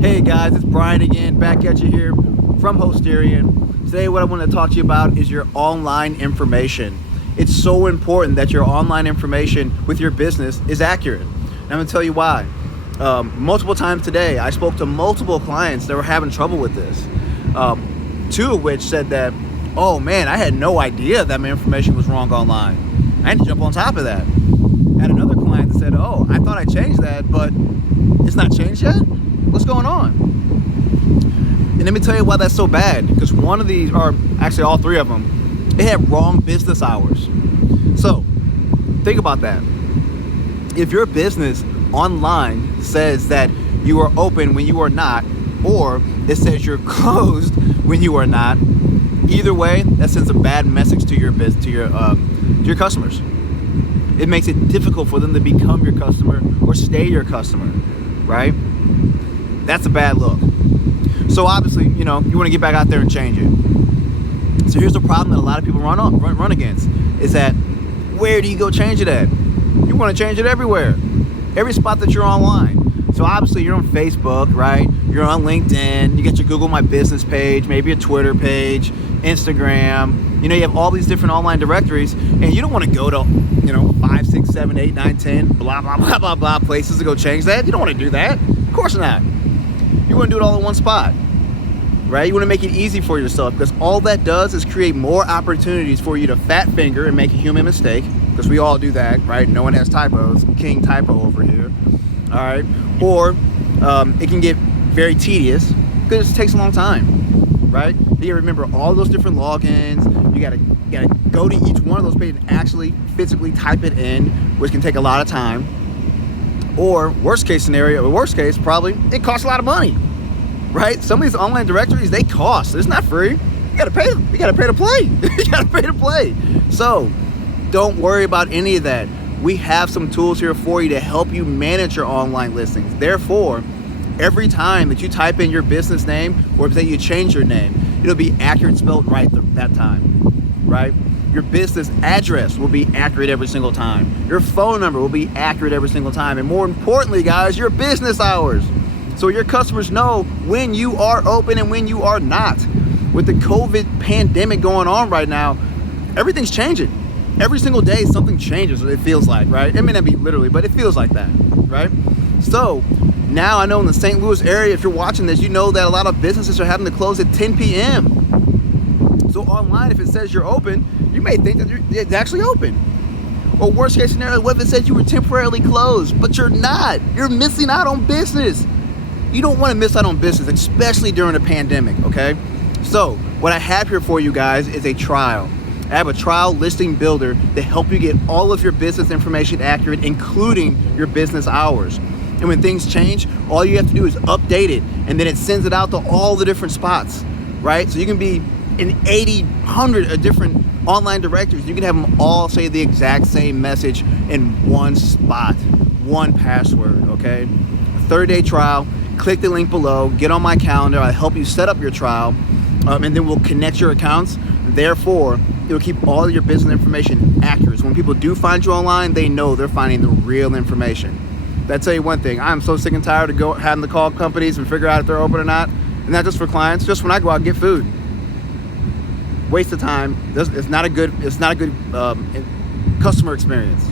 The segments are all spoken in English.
Hey guys, it's Brian again, back at you here from Hostirian. Today what I want to talk to you about is your online information. It's so important that your online information with your business is accurate. And I'm going to tell you why. Multiple times today, I spoke to multiple clients that were having trouble with this. Two of which said that, oh man, I had no idea that my information was wrong online. I had to jump on top of that. I had another client that said, oh, I thought I changed that, but it's not changed yet? What's going on? And let me tell you why that's so bad. Because one of these, or actually all three of them, they had wrong business hours. So think about that. If your business online says that you are open when you are not, or it says you're closed when you are not, either way, that sends a bad message to your business, to your customers. It makes it difficult for them to become your customer or stay your customer, right? That's a bad look. So obviously, you want to get back out there and change it. So here's the problem that a lot of people run against is that where do you go change it at? You want to change it everywhere, every spot that you're online. So obviously you're on Facebook, right? You're on LinkedIn. You got your Google My Business page, maybe a Twitter page, Instagram. You have all these different online directories, and you don't want to go to 5, 6, 7, 8, 9, 10, blah blah blah blah blah places to go change that. You don't want to do that. Of course not. You want to do it all in one spot, right? You want to make it easy for yourself, because all that does is create more opportunities for you to fat finger and make a human mistake, because we all do that, right? No one has typos. King typo over here. All right. Or it can get very tedious because it takes a long time, right? You gotta remember all those different logins. You gotta go to each one of those pages and actually physically type it in, which can take a lot of time. Or worst case probably it costs a lot of money, right? Some of these online directories, they cost. It's not free. You gotta pay to play. You gotta pay to play. So don't worry about any of that. We have some tools here for you to help you manage your online listings. Therefore, every time that you type in your business name, or say you change your name, it'll be accurate, spelled right that time, right? Your business address will be accurate every single time. Your phone number will be accurate every single time. And more importantly, guys, your business hours. So your customers know when you are open and when you are not. With the COVID pandemic going on right now, everything's changing. Every single day, something changes, it feels like, right? It may not be literally, but it feels like that, right? So now I know in the St. Louis area, if you're watching this, you know that a lot of businesses are having to close at 10 p.m. So online, if it says you're open, you may think that it's actually open. Or worst case scenario, what if it says you were temporarily closed, but you're not? You're missing out on business. You don't want to miss out on business, especially during a pandemic, okay? So what I have here for you guys is a trial. I have a trial listing builder to help you get all of your business information accurate, including your business hours. And when things change, all you have to do is update it, and then it sends it out to all the different spots, right? So you can be in 80, 100 different online directories. You can have them all say the exact same message in one spot, one password, okay? A 30-day trial. Click the link below, get on my calendar. I'll help you set up your trial, and then we'll connect your accounts. Therefore, it'll keep all your business information accurate. So when people do find you online, they know they're finding the real information. But I'll tell you one thing, I'm so sick and tired of having to call companies and figure out if they're open or not. And not just for clients, just when I go out and get food. Waste of time. It's not a good customer experience.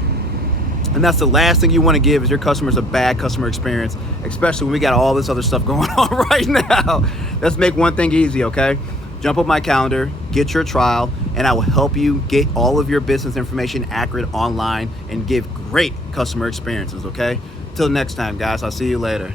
And that's the last thing you want to give is your customers a bad customer experience, especially when we got all this other stuff going on right now. Let's make one thing easy, okay? Jump on my calendar, get your trial, and I will help you get all of your business information accurate online and give great customer experiences, okay? Till next time, guys, I'll see you later.